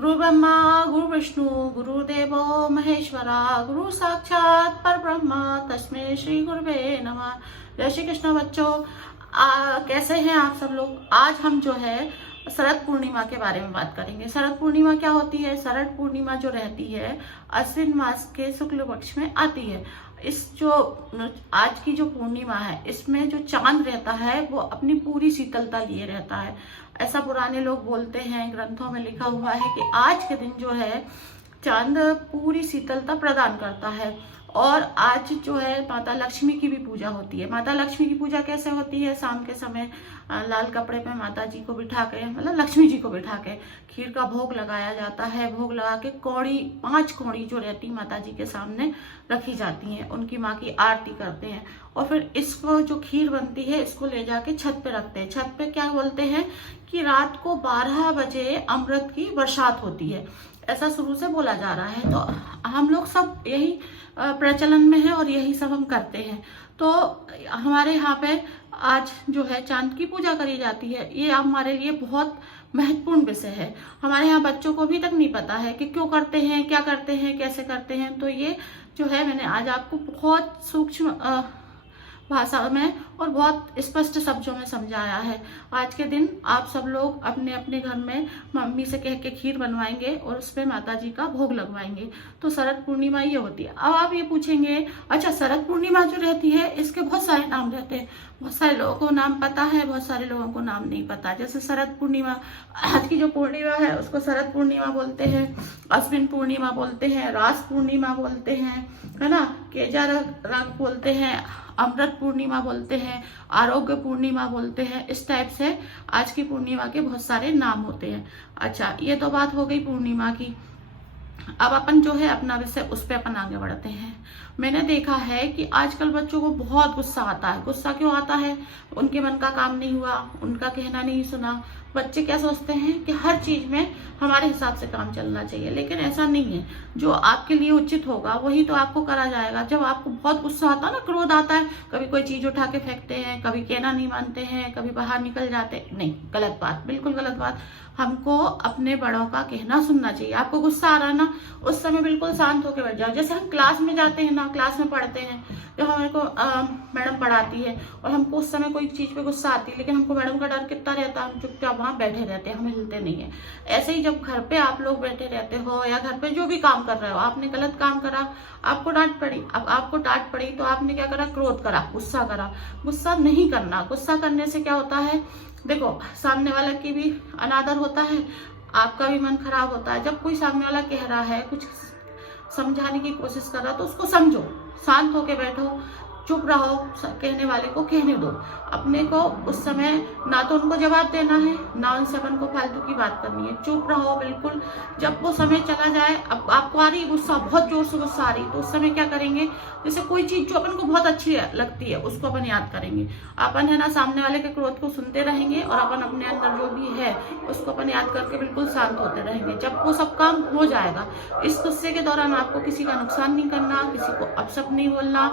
गुरु ब्रह्मा गुरु विष्णु गुरुदेवो महेश्वरा गुरु साक्षात पर ब्रह्मा तस्मै श्री गुरुवे नमः। जय श्री कृष्ण बच्चों, कैसे हैं आप सब लोग। आज हम जो है शरद पूर्णिमा के बारे में बात करेंगे। शरद पूर्णिमा क्या होती है। शरद पूर्णिमा जो रहती है अश्विन मास के शुक्ल पक्ष में आती है। इस जो आज की जो पूर्णिमा है इसमें जो चांद रहता है वो अपनी पूरी शीतलता लिए रहता है। ऐसा पुराने लोग बोलते हैं, ग्रंथों में लिखा हुआ है कि आज के दिन जो है चांद पूरी शीतलता प्रदान करता है। और आज जो है माता लक्ष्मी की भी पूजा होती है। माता लक्ष्मी की पूजा कैसे होती है। शाम के समय लाल कपड़े पे माता जी को बिठा के, मतलब लक्ष्मी जी को बिठा के खीर का भोग लगाया जाता है। भोग लगा के कौड़ी 5 कौड़ी जो रहती माता जी के सामने रखी जाती हैं, उनकी माँ की आरती करते हैं। और फिर इसको जो खीर बनती है इसको ले जाके छत पे रखते हैं। छत पे क्या बोलते हैं कि रात को 12 बजे अमृत की बरसात होती है, ऐसा शुरू से बोला जा रहा है। तो हम लोग सब यही प्रचलन में है और यही सब हम करते हैं। तो हमारे यहाँ पे आज जो है चांद की पूजा करी जाती है। ये हमारे लिए बहुत महत्वपूर्ण विषय है। हमारे यहाँ बच्चों को अभी तक नहीं पता है कि क्यों करते हैं, क्या करते हैं, कैसे करते हैं। तो ये जो है मैंने आज आपको बहुत सूक्ष्म भाषा में और बहुत स्पष्ट शब्दों में समझाया है। आज के दिन आप सब लोग अपने अपने घर में मम्मी से कह के खीर बनवाएंगे और उस पर माता जी का भोग लगवाएंगे। तो शरद पूर्णिमा ये होती है। अब आप ये पूछेंगे, अच्छा शरद पूर्णिमा जो रहती है इसके बहुत सारे नाम रहते हैं। बहुत सारे लोगों को नाम पता है, बहुत सारे लोगों को नाम नहीं पता। जैसे शरद पूर्णिमा, आज की जो पूर्णिमा है उसको शरद पूर्णिमा बोलते हैं, अश्विन पूर्णिमा बोलते हैं, रास पूर्णिमा बोलते हैं, है ना, केजा रंग बोलते हैं, अमृत पूर्णिमा बोलते हैं, आरोग्य पूर्णिमा बोलते हैं। इस टाइप से आज की पूर्णिमा के बहुत सारे नाम होते हैं। अच्छा, ये तो बात हो गई पूर्णिमा की। अब अपन जो है अपना विषय उस पर अपन आगे बढ़ते हैं। मैंने देखा है कि आजकल बच्चों को बहुत गुस्सा आता है। गुस्सा क्यों आता है। उनके मन का काम नहीं हुआ, उनका कहना नहीं सुना। बच्चे क्या सोचते हैं कि हर चीज में हमारे हिसाब से काम चलना चाहिए, लेकिन ऐसा नहीं है। जो आपके लिए उचित होगा वही तो आपको करा जाएगा। जब आपको बहुत गुस्सा आता है ना, क्रोध आता है, कभी कोई चीज उठा के फेंकते हैं, कभी कहना नहीं मानते हैं, कभी बाहर निकल जाते हैं। नहीं, गलत बात, बिल्कुल गलत बात। हमको अपने बड़ों का कहना सुनना चाहिए। आपको गुस्सा आ रहा है ना, उस समय बिल्कुल शांत होकर बैठ जाओ। जैसे हम क्लास में जाते हैं ना, क्लास में पढ़ते हैं, जब हमारे को मैडम पढ़ाती है और हमको उस समय कोई चीज पे गुस्सा आती है, लेकिन हमको मैडम का डर कितना रहता है, हम चुपचाप वहां बैठे रहते हैं, हम हिलते नहीं है। ऐसे ही जब घर पे आप लोग बैठे रहते हो या घर पे जो भी काम कर रहे हो, आपने गलत काम करा, आपको डांट पड़ी। अब आपको डांट पड़ी तो आपने क्या करा, क्रोध करा, गुस्सा करा। गुस्सा नहीं करना। गुस्सा करने से क्या होता है, देखो सामने वाला की भी अनादर होता है, आपका भी मन खराब होता है। जब कोई सामने वाला कह रहा है, कुछ समझाने की कोशिश कर रहा, तो उसको समझो, शांत होके बैठो, चुप रहो, कहने वाले को कहने दो। अपने को उस समय ना तो उनको जवाब देना है, ना उनसे अपन को फालतू की बात करनी है। चुप रहो बिल्कुल। जब वो समय चला जाए, अब आपको आ रही गुस्सा, बहुत जोर से गुस्सा आ रही, तो उस समय क्या करेंगे, जैसे कोई चीज जो अपन को बहुत अच्छी लगती है उसको अपन याद करेंगे। अपन है ना सामने वाले के क्रोध को सुनते रहेंगे और अपन अपने अंदर जो भी है उसको अपन याद करके बिल्कुल शांत होते रहेंगे। जब वो सब काम हो जाएगा, इस गुस्से के दौरान आपको किसी का नुकसान नहीं करना, किसी को अपशब्द नहीं बोलना,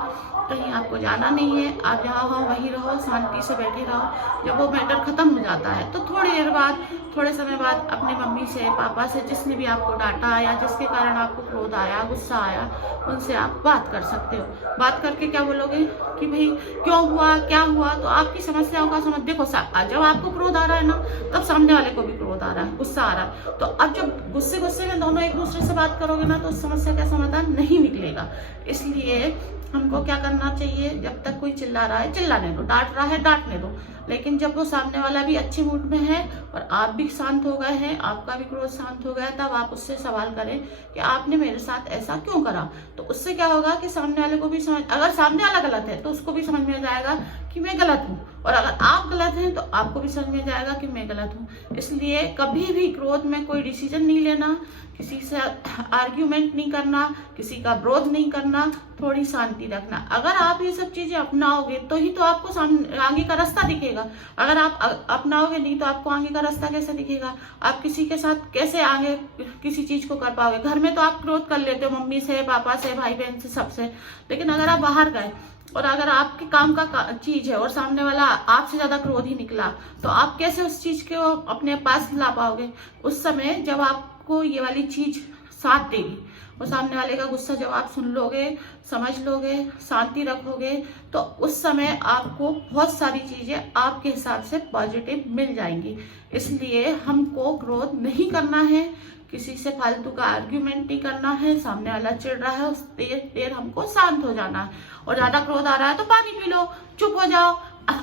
कहीं आपको जाना नहीं है। आप जहाँ हो वहीं रहो, शांति से बैठे रहो। जब वो मैटर खत्म हो जाता है तो थोड़ी देर बाद, थोड़े समय बाद अपने मम्मी से, पापा से, जिसने भी आपको डांटा या जिसके कारण आपको क्रोध आया, गुस्सा आया, उनसे आप बात कर सकते हो। बात करके क्या बोलोगे कि भाई क्यों हुआ, क्या हुआ। तो आपकी समस्याओं का समझ देखो, जब आपको क्रोध आ रहा है ना, तब सामने वाले को भी क्रोध आ रहा है, गुस्सा आ रहा है। तो अब जब गुस्से में दोनों एक दूसरे से बात करोगे ना, तो उस समस्या का समाधान नहीं निकलेगा। इसलिए हमको क्या करना चाहिए, जब तक कोई चिल्ला रहा है चिल्लाने दो, डांट रहा है डांटने दो। लेकिन जब वो सामने वाला भी अच्छे मूड में है और आप भी शांत हो गए हैं, आपका भी क्रोध शांत हो गया, तब आप उससे सवाल करें कि आपने मेरे साथ ऐसा क्यों करा। तो उससे क्या होगा कि सामने वाले को भी समझ, अगर सामने वाला गलत है तो उसको भी समझ में जाएगा कि मैं गलत हूँ, और अगर आप गलत हैं तो आपको भी समझ में जाएगा कि मैं गलत हूँ। इसलिए कभी भी क्रोध में कोई डिसीजन नहीं लेना, किसी से आर्ग्यूमेंट नहीं करना, किसी का विरोध नहीं करना, थोड़ी शांति रखना। अगर आप ये सब चीजें अपनाओगे तो ही तो आपको सामने आगे का रास्ता दिखेगा। अगर आप अपनाओगे नहीं तो आपको आगे का रास्ता कैसे दिखेगा। आप किसी के साथ कैसे आगे किसी चीज को कर पाओगे। घर में तो आप क्रोध कर लेते हो मम्मी से, पापा से, भाई बहन से, सबसे, लेकिन अगर आप बाहर गए और अगर आपके काम का चीज है और सामने वाला आपसे ज्यादा क्रोधी निकला, तो आप कैसे उस चीज को अपने पास ला पाओगे? उस समय जब आपको ये वाली चीज साथ देगी और सामने वाले का गुस्सा जब आप सुन लोगे, समझ लोगे, शांति रखोगे, तो उस समय आपको बहुत सारी चीजें आपके हिसाब से पॉजिटिव मिल जाएंगी। इसलिए हमको क्रोध नहीं करना है, किसी से फालतू का आर्ग्यूमेंट नहीं करना है। सामने वाला चिढ़ रहा है, उस देर हमको शांत हो जाना है। और ज्यादा क्रोध आ रहा है तो पानी पी लो, चुप हो जाओ,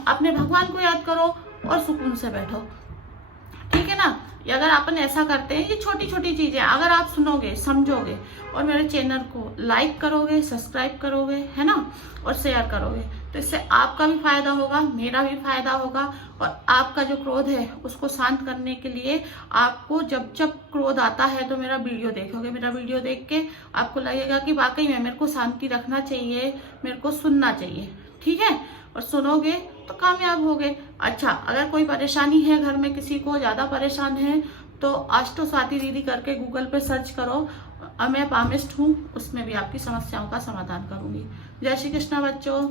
अपने भगवान को याद करो और सुकून से बैठो। ठीक है ना? ये अगर अपन ऐसा करते हैं, ये छोटी छोटी चीजें अगर आप सुनोगे, समझोगे और मेरे चैनल को लाइक करोगे, सब्सक्राइब करोगे, है ना, और शेयर करोगे, तो इससे आपका भी फायदा होगा, मेरा भी फायदा होगा। और आपका जो क्रोध है उसको शांत करने के लिए आपको जब जब क्रोध आता है तो मेरा वीडियो देखोगे। मेरा वीडियो देख के आपको लगेगा कि वाकई में मेरे को शांति रखना चाहिए, मेरे को सुनना चाहिए। ठीक है? और सुनोगे तो कामयाब होगे। अच्छा, अगर कोई परेशानी है घर में, किसी को ज्यादा परेशान है, तो आष्टो स्वाति दीदी करके गूगल पे सर्च करो, मैं पामिस्ट हूँ, उसमें भी आपकी समस्याओं का समाधान करूंगी। जय श्री कृष्णा बच्चों।